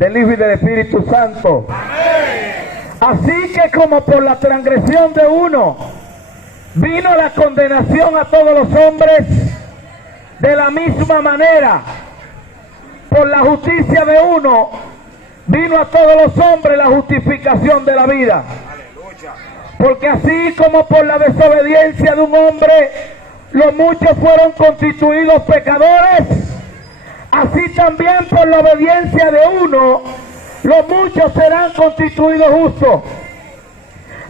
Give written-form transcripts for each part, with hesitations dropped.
del Hijo y del Espíritu Santo. Así que como por la transgresión de uno vino la condenación a todos los hombres, de la misma manera, por la justicia de uno, vino a todos los hombres la justificación de la vida. Porque así como por la desobediencia de un hombre, los muchos fueron constituidos pecadores, así también por la obediencia de uno, los muchos serán constituidos justos.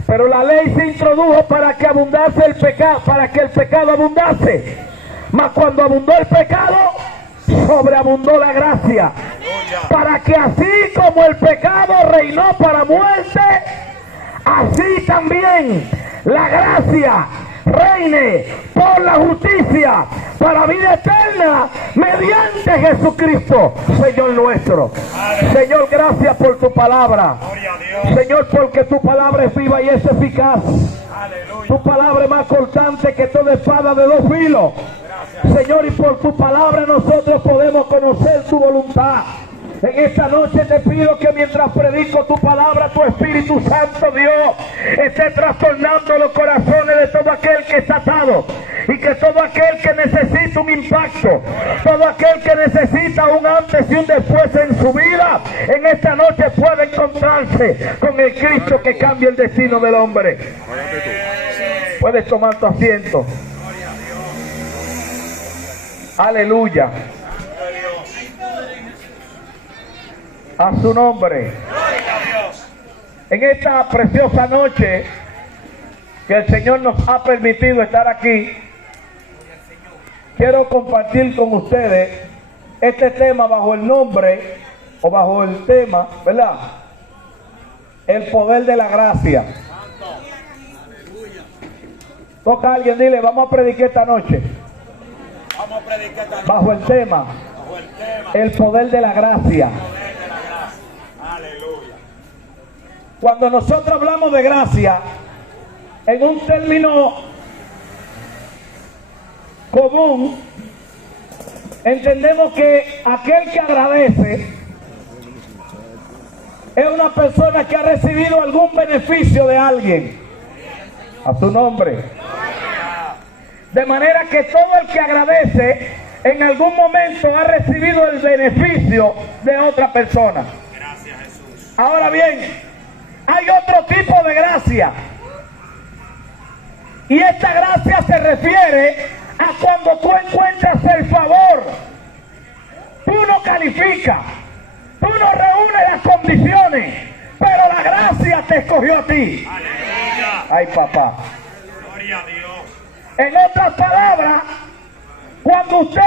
Pero la ley se introdujo para que abundase el pecado, para que el pecado abundase. Mas cuando abundó el pecado, sobreabundó la gracia. Para que así como el pecado reinó para muerte, así también la gracia reine por la justicia para vida eterna mediante Jesucristo, Señor nuestro. Señor, gracias por tu palabra. Señor, porque tu palabra es viva y es eficaz. Tu palabra es más cortante que toda espada de dos filos. Señor, y por tu palabra nosotros podemos conocer tu voluntad. En esta noche te pido que mientras predico tu palabra, tu Espíritu Santo, Dios, esté trastornando los corazones de todo aquel que está atado. Y que todo aquel que necesita un impacto, todo aquel que necesita un antes y un después en su vida, en esta noche pueda encontrarse con el Cristo que cambia el destino del hombre. Puedes tomar tu asiento. Aleluya. A su nombre. En esta preciosa noche que el Señor nos ha permitido estar aquí, quiero compartir con ustedes este tema bajo el nombre, o bajo el tema, ¿verdad? El poder de la gracia. Toca a alguien, dile, vamos a predicar esta noche. Bajo el tema, el poder de la gracia. Cuando nosotros hablamos de gracia, en un término común, entendemos que aquel que agradece es una persona que ha recibido algún beneficio de alguien. A su nombre. De manera que todo el que agradece en algún momento ha recibido el beneficio de otra persona. Gracias, Jesús. Ahora bien, hay otro tipo de gracia. Y esta gracia se refiere a cuando tú encuentras el favor. Tú no calificas, tú no reúnes las condiciones, pero la gracia te escogió a ti. Aleluya. Ay, papá. Gloria a Dios. En otras palabras, cuando usted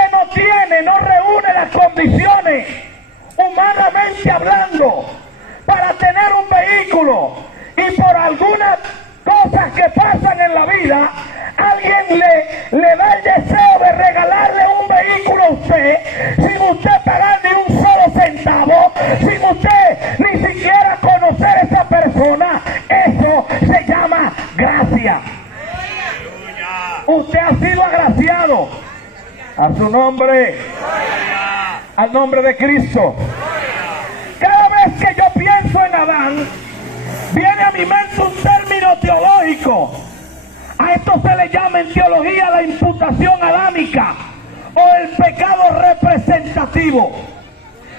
no reúne las condiciones, humanamente hablando, para tener un vehículo, y por algunas cosas que pasan en la vida, alguien le da el deseo de regalarle un vehículo a usted, sin usted pagar ni un solo centavo, sin usted ni siquiera conocer a esa persona, eso se llama gracia. Usted ha sido agraciado. A su nombre. Al nombre de Cristo. Cada vez que yo pienso en Adán, viene a mi mente un término teológico. A esto se le llama en teología la imputación adámica o el pecado representativo.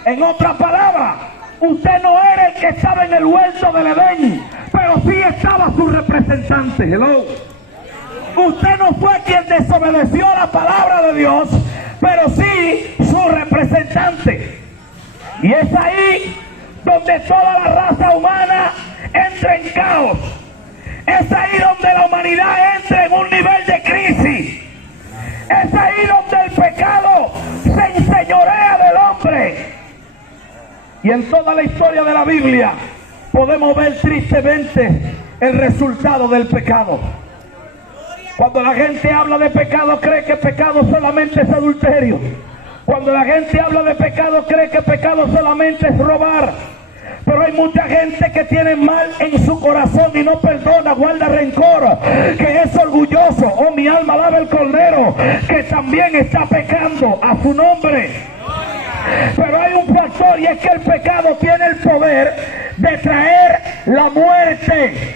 En otras palabras, usted no era el que estaba en el huerto del Edén, pero sí estaba su representante. Hello. Usted no fue quien desobedeció la palabra de Dios, pero sí su representante. Y es ahí donde toda la raza humana entra en caos. Es ahí donde la humanidad entra en un nivel de crisis. Es ahí donde el pecado se enseñorea del hombre. Y en toda la historia de la Biblia podemos ver tristemente el resultado del pecado. Cuando la gente habla de pecado, cree que pecado solamente es adulterio. Cuando la gente habla de pecado, cree que pecado solamente es robar. Pero hay mucha gente que tiene mal en su corazón y no perdona, guarda rencor, que es orgulloso. Oh, mi alma alaba el Cordero, que también está pecando. A su nombre. Pero hay un factor, y es que el pecado tiene el poder de traer la muerte.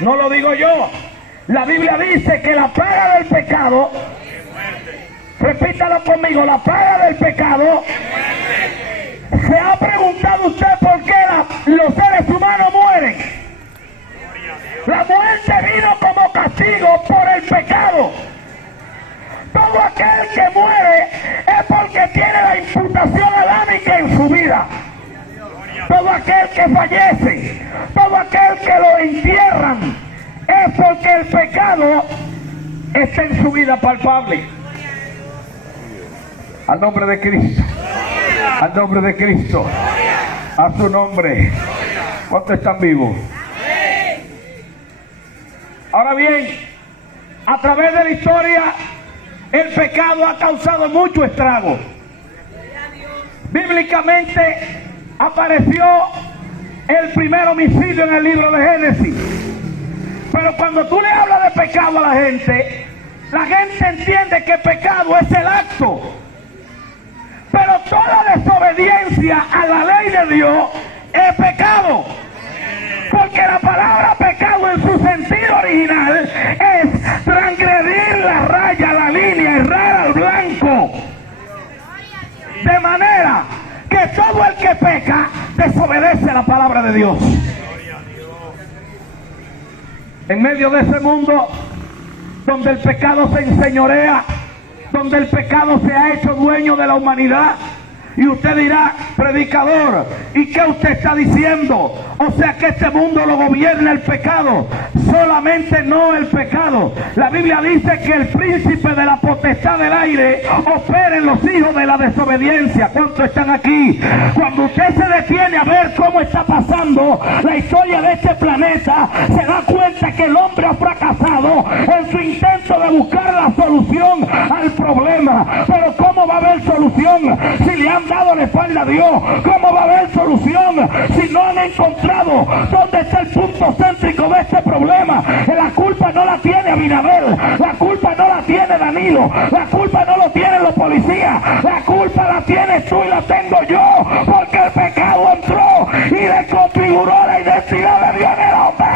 No lo digo yo. La Biblia dice que la paga del pecado, repítalo conmigo, la paga del pecado. ¿Se ha preguntado usted por qué los seres humanos mueren? La muerte vino como castigo por el pecado. Todo aquel que muere es porque tiene la imputación adámica en su vida. Todo aquel que fallece, todo aquel que lo entierran, es porque el pecado está en su vida palpable. Al nombre de Cristo. Al nombre de Cristo. A su nombre. ¿Cuántos están vivos? Ahora bien, a través de la historia, el pecado ha causado mucho estrago. Bíblicamente apareció el primer homicidio en el libro de Génesis. Pero cuando tú le hablas de pecado a la gente entiende que pecado es el acto. Pero toda desobediencia a la ley de Dios es pecado. Porque la palabra pecado en su sentido original es transgredir la raya, la línea, errar al blanco. De manera que todo el que peca desobedece la palabra de Dios. En medio de ese mundo donde el pecado se enseñorea, donde el pecado se ha hecho dueño de la humanidad, y usted dirá, predicador, ¿y qué usted está diciendo? O sea que este mundo lo gobierna el pecado. Solamente no el pecado. La Biblia dice que el príncipe de la potestad del aire opera en los hijos de la desobediencia. ¿Cuántos están aquí? Cuando usted se detiene a ver cómo está pasando la historia de este planeta, se da cuenta que el hombre ha fracasado en su intento de buscar la solución al problema. Pero ¿cómo va a haber solución si le han dado la espalda a Dios? ¿Cómo va a haber solución si no han encontrado dónde está el punto céntrico de este problema? La culpa no la tiene Abinadel, la culpa no la tiene Danilo, la culpa no lo tienen los policías, la culpa la tienes tú y la tengo yo, porque el pecado entró y desconfiguró la identidad de Dios en el hombre.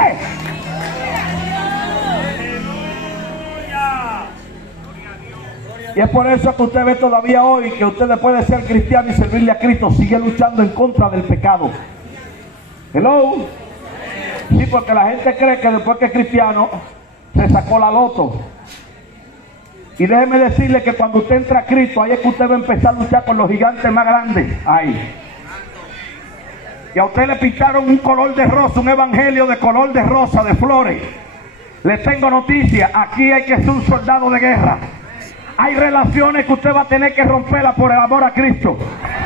Y es por eso que usted ve todavía hoy que usted puede ser cristiano y servirle a Cristo, sigue luchando en contra del pecado. Hello. Sí, porque la gente cree que después que es cristiano se sacó la loto. Y déjeme decirle que cuando usted entra a Cristo, ahí es que usted va a empezar a luchar con los gigantes más grandes. Ahí. Y a usted le pintaron un color de rosa, un evangelio de color de rosa, de flores. Les tengo noticia, aquí hay que ser un soldado de guerra. Hay relaciones que usted va a tener que romperlas por el amor a Cristo.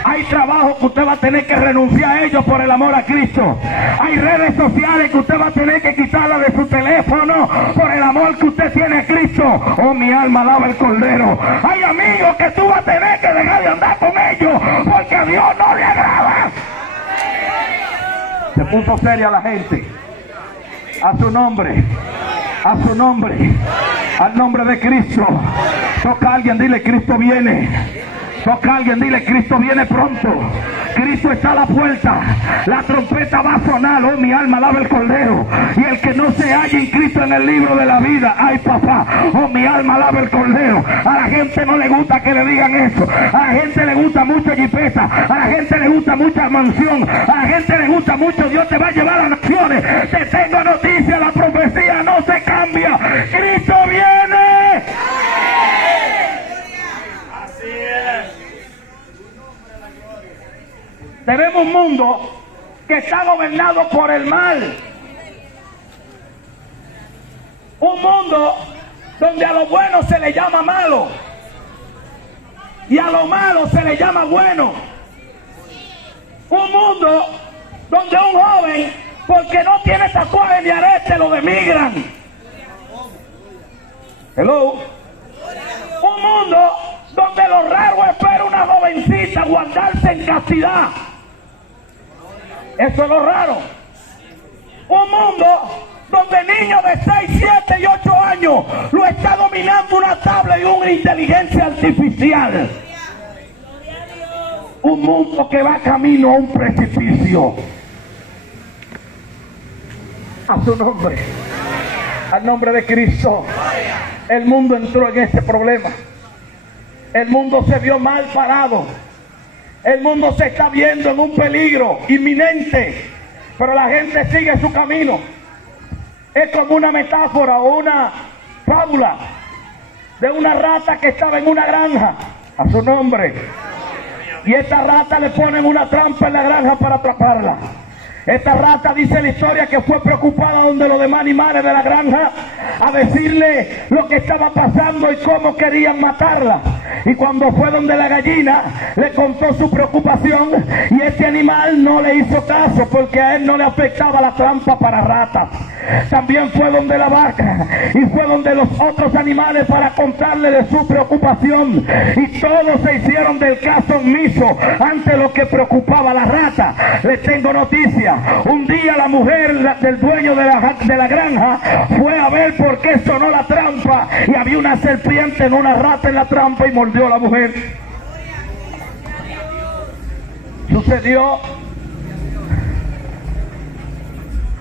Hay trabajo que usted va a tener que renunciar a ellos por el amor a Cristo. Hay redes sociales que usted va a tener que quitarlas de su teléfono por el amor que usted tiene a Cristo. Oh, mi alma alaba el Cordero. Hay amigos que tú vas a tener que dejar de andar con ellos porque a Dios no le agrada. Se puso seria la gente. A su nombre. A su nombre. Al nombre de Cristo. Toca a alguien, dile, Cristo viene. Toca a alguien, dile, Cristo viene pronto. Cristo está a la puerta. La trompeta va a sonar. Oh, mi alma alaba el Cordero. Y el que no se halla inscrito en el libro de la vida, ay papá, oh, mi alma alaba el Cordero. A la gente no le gusta que le digan eso. A la gente le gusta mucho jipeta. A la gente le gusta mucha mansión. A la gente le gusta mucho Dios te va a llevar a naciones. Te tengo noticia, la profecía no se cambia. Cristo viene. Así es. Tenemos un mundo que está gobernado por el mal. Un mundo donde a lo bueno se le llama malo y a lo malo se le llama bueno. Un mundo donde un joven, porque no tiene tatuaje ni arete, lo demigran. Hello. Un mundo donde lo raro espera una jovencita guardarse en castidad. Eso es lo raro. Un mundo donde niños de 6, 7 y 8 años lo está dominando una tablet y una inteligencia artificial. Un mundo que va camino a un precipicio. A su nombre. Al nombre de Cristo. El mundo entró en este problema. El mundo se vio mal parado. El mundo se está viendo en un peligro inminente. Pero la gente sigue su camino. Es como una metáfora o una fábula de una rata que estaba en una granja. A su nombre. Y esta rata le ponen una trampa en la granja para atraparla. Esta rata, dice la historia, que fue preocupada donde los demás animales de la granja a decirle lo que estaba pasando y cómo querían matarla. Y cuando fue donde la gallina, le contó su preocupación y este animal no le hizo caso porque a él no le afectaba la trampa para ratas. También fue donde la vaca y fue donde los otros animales para contarle de su preocupación. Y todos se hicieron del caso omiso ante lo que preocupaba a la rata. Les tengo noticia. Un día la mujer del dueño de la granja fue a ver por qué sonó la trampa y había una serpiente en una rata en la trampa y mordió a la mujer. Sucedió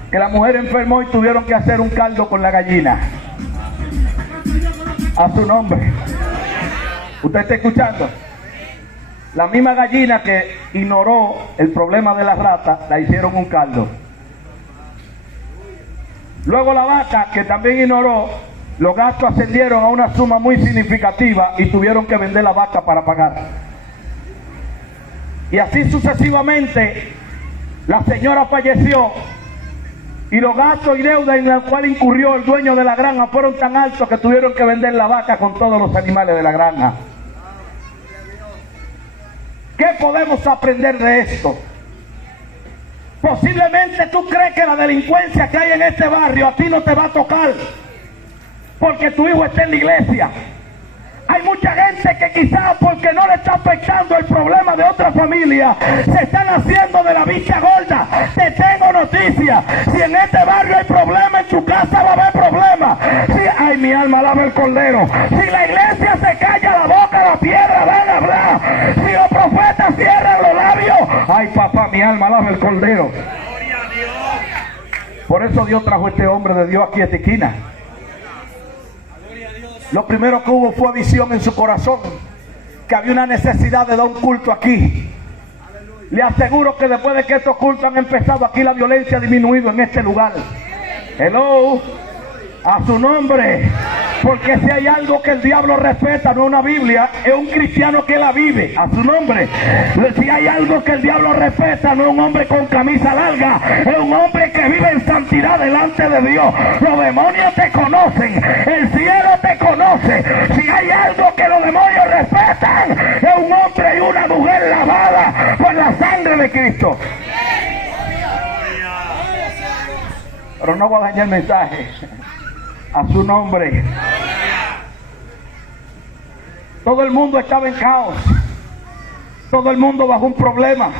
que la mujer enfermó y tuvieron que hacer un caldo con la gallina. A su nombre. ¿Usted está escuchando? La misma gallina que ignoró el problema de la rata, la hicieron un caldo. Luego la vaca, que también ignoró, los gastos ascendieron a una suma muy significativa y tuvieron que vender la vaca para pagar. Y así sucesivamente, la señora falleció y los gastos y deudas en los cuales incurrió el dueño de la granja fueron tan altos que tuvieron que vender la vaca con todos los animales de la granja. ¿Qué podemos aprender de esto? Posiblemente tú crees que la delincuencia que hay en este barrio a ti no te va a tocar porque tu hijo está en la iglesia. Hay mucha gente que quizás porque no le está afectando el problema de otra familia, se están haciendo de la vista gorda. Te tengo noticias. Si en este barrio hay problema, en tu casa va a haber problema. Ay, mi alma alaba el Cordero. Si la iglesia se calla la boca, la piedra van a hablar. Si los profetas cierran los labios, ay, papá, mi alma alaba el Cordero. Por eso Dios trajo a este hombre de Dios aquí a esta esquina. Lo primero que hubo fue visión en su corazón, que había una necesidad de dar un culto aquí. Le aseguro que después de que estos cultos han empezado aquí, la violencia ha disminuido en este lugar. Hello, a su nombre. Porque si hay algo que el diablo respeta, no una Biblia, es un cristiano que la vive. A su nombre. Si hay algo que el diablo respeta, no es un hombre con camisa larga, es un hombre que vive en santidad delante de Dios. Los demonios te conocen, el cielo te conoce. Si hay algo que los demonios respetan, es un hombre y una mujer lavada por la sangre de Cristo. Pero no voy a dañar el mensaje. A su nombre. Todo el mundo estaba en caos. Todo el mundo bajo un problema.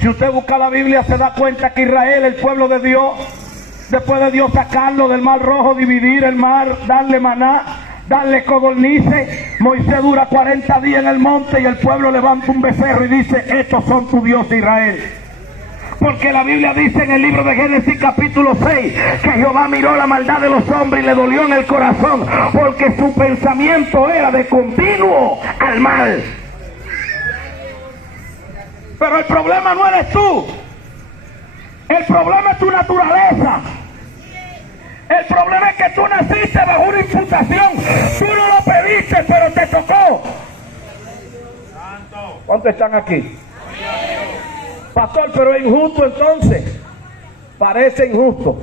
Si usted busca la Biblia se da cuenta que Israel, el pueblo de Dios, después de Dios sacarlo del mar rojo, dividir el mar, darle maná, darle codornices, Moisés dura 40 días en el monte y el pueblo levanta un becerro y dice: estos son tu Dios Israel. Porque la Biblia dice en el libro de Génesis capítulo 6 que Jehová miró la maldad de los hombres y le dolió en el corazón, porque su pensamiento era de continuo al mal. Pero el problema no eres tú, el problema es tu naturaleza. El problema es que tú naciste bajo una imputación. Tú no lo pediste, pero te tocó. ¿Cuántos están aquí? Pastor, pero es injusto entonces. Parece injusto,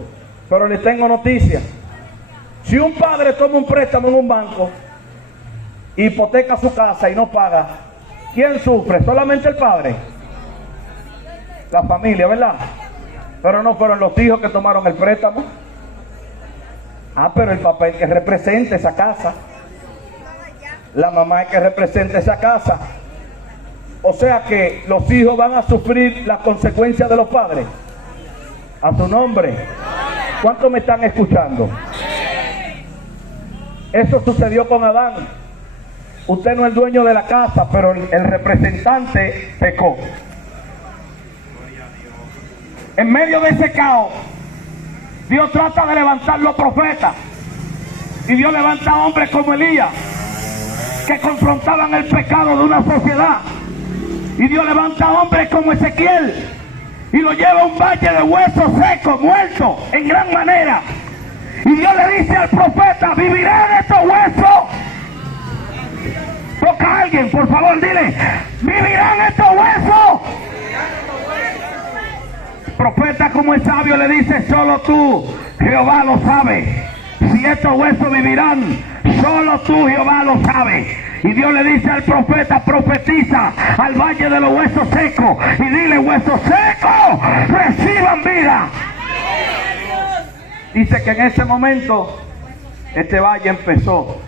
pero les tengo noticias. Si un padre toma un préstamo en un banco, hipoteca su casa y no paga, ¿quién sufre? ¿Solamente el padre? La familia, ¿verdad? Pero no fueron los hijos que tomaron el préstamo. Pero el papá es el que representa esa casa. La mamá es el que representa esa casa. O sea que los hijos van a sufrir las consecuencias de los padres. A su nombre. ¿Cuántos me están escuchando? Eso sucedió con Adán. usted no es dueño de la casa, pero el representante pecó. En medio de ese caos, Dios trata de levantar los profetas. Y Dios levanta hombres como Elías, que confrontaban el pecado de una sociedad. Y Dios levanta hombres como Ezequiel y lo lleva a un valle de huesos secos, muertos en gran manera. Y Dios le dice al profeta: ¿vivirán estos huesos? Toca a alguien, por favor, dile: ¿vivirán estos huesos? El profeta, como es sabio, le dice: solo tú, Jehová, lo sabe. Si estos huesos vivirán, solo tú, Jehová, lo sabes. Y Dios le dice al profeta: profetiza al valle de los huesos secos y dile: huesos secos, reciban vida. Dice que en ese momento este valle empezó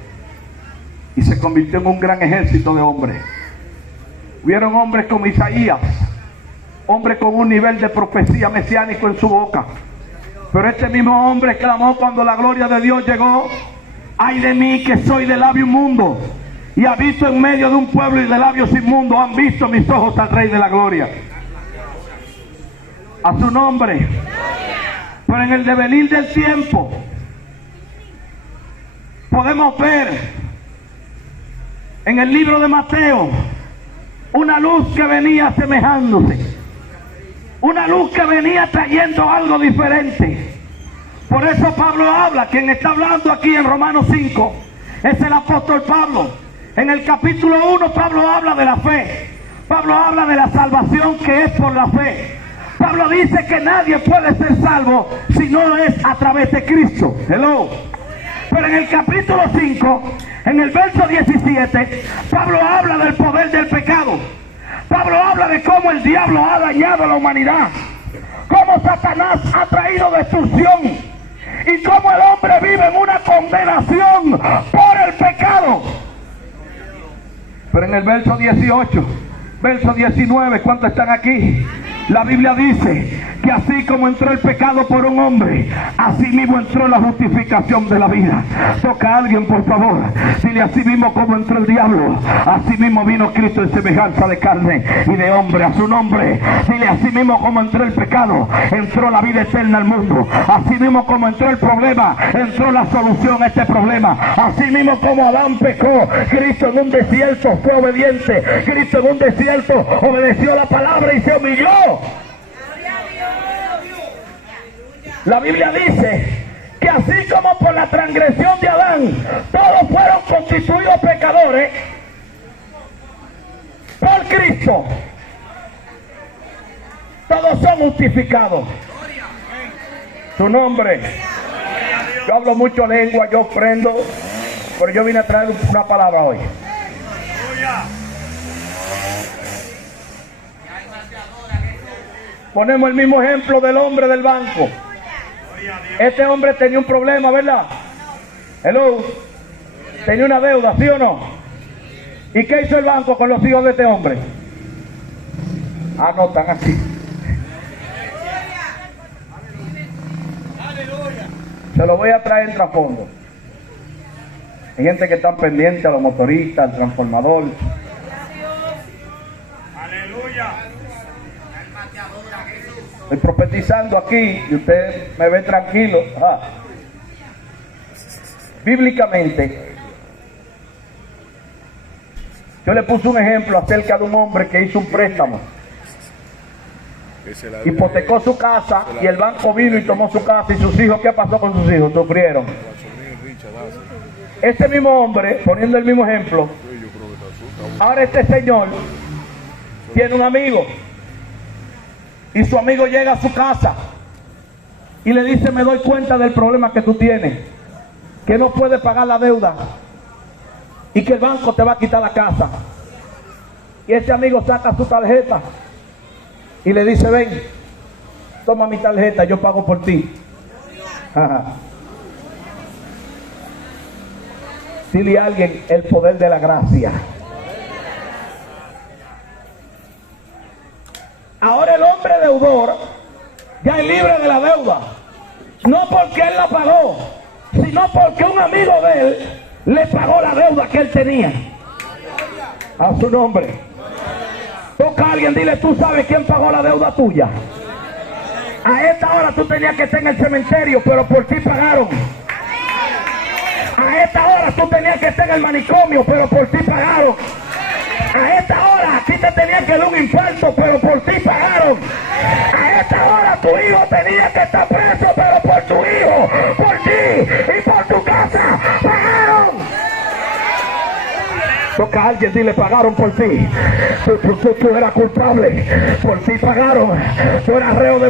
y se convirtió en un gran ejército de hombres. Hubieron hombres como Isaías, hombres con un nivel de profecía mesiánico en su boca. Pero este mismo hombre clamó cuando la gloria de Dios llegó: ay de mí, que soy de labio inmundo y habito en medio de un pueblo y de labios inmundos. Han visto mis ojos al Rey de la gloria. A su nombre. Pero en el devenir del tiempo podemos ver en el libro de Mateo una luz que venía asemejándose, una luz que venía trayendo algo diferente. Por eso Pablo habla, quien está hablando aquí en Romanos 5 es el apóstol Pablo. En el capítulo 1 Pablo habla de la fe. Pablo habla de la salvación que es por la fe. Pablo dice que nadie puede ser salvo si no es a través de Cristo. Hello. Pero en el capítulo 5, en el verso 17, Pablo habla del poder del pecado. Pablo habla de cómo el diablo ha dañado a la humanidad, cómo Satanás ha traído destrucción y cómo el hombre vive en una condenación por el pecado. Pero en el verso 18, verso 19, ¿cuántos están aquí? La Biblia dice que así como entró el pecado por un hombre, así mismo entró la justificación de la vida. Toca a alguien, por favor. Dile: así mismo como entró el diablo, así mismo vino Cristo en semejanza de carne y de hombre. A su nombre. Dile: así mismo como entró el pecado, entró la vida eterna al mundo. Así mismo como entró el problema, entró la solución a este problema. Así mismo como Adán pecó, Cristo en un desierto fue obediente. Cristo en un desierto obedeció la palabra y se humilló. La Biblia dice que así como por la transgresión de Adán todos fueron constituidos pecadores, por Cristo todos son justificados. Su nombre. Yo hablo mucho lengua, yo aprendo, pero yo vine a traer una palabra hoy. Ponemos el mismo ejemplo del hombre del banco. Este hombre tenía un problema, ¿verdad? Hello. Tenía una deuda, ¿sí o no? ¿Y qué hizo el banco con los hijos de este hombre? Ah, no, están así. Se lo voy a traer en trasfondo. Hay gente que está pendiente a los motoristas, al transformador. Aleluya. Estoy profetizando aquí y usted me ve tranquilo. Bíblicamente, yo le puse un ejemplo acerca de un hombre que hizo un préstamo, hipotecó su casa y el banco vino y tomó su casa y sus hijos. ¿Qué pasó con sus hijos? Sufrieron. Este mismo hombre, poniendo el mismo ejemplo, ahora este señor tiene un amigo y su amigo llega a su casa y le dice: me doy cuenta del problema que tú tienes, que no puedes pagar la deuda y que el banco te va a quitar la casa. Y ese amigo saca su tarjeta y le dice: ven, toma mi tarjeta, yo pago por ti. Dile a alguien: el poder de la gracia. Ahora el hombre deudor ya es libre de la deuda, no porque él la pagó, sino porque un amigo de él le pagó la deuda que él tenía. A su nombre. Toca a alguien, dile, tú sabes quién pagó la deuda tuya. A esta hora tú tenías que estar en el cementerio, pero por ti pagaron. A esta hora tú tenías que estar en el manicomio, pero por ti pagaron. A esta hora a ti te tenía que dar un infarto, pero por ti pagaron. A esta hora tu hijo tenía que estar preso, pero por tu hijo, por ti y por tu casa pagaron. Toca a alguien, dile, pagaron por ti. Tú eras culpable, por ti pagaron. Tú eras reo de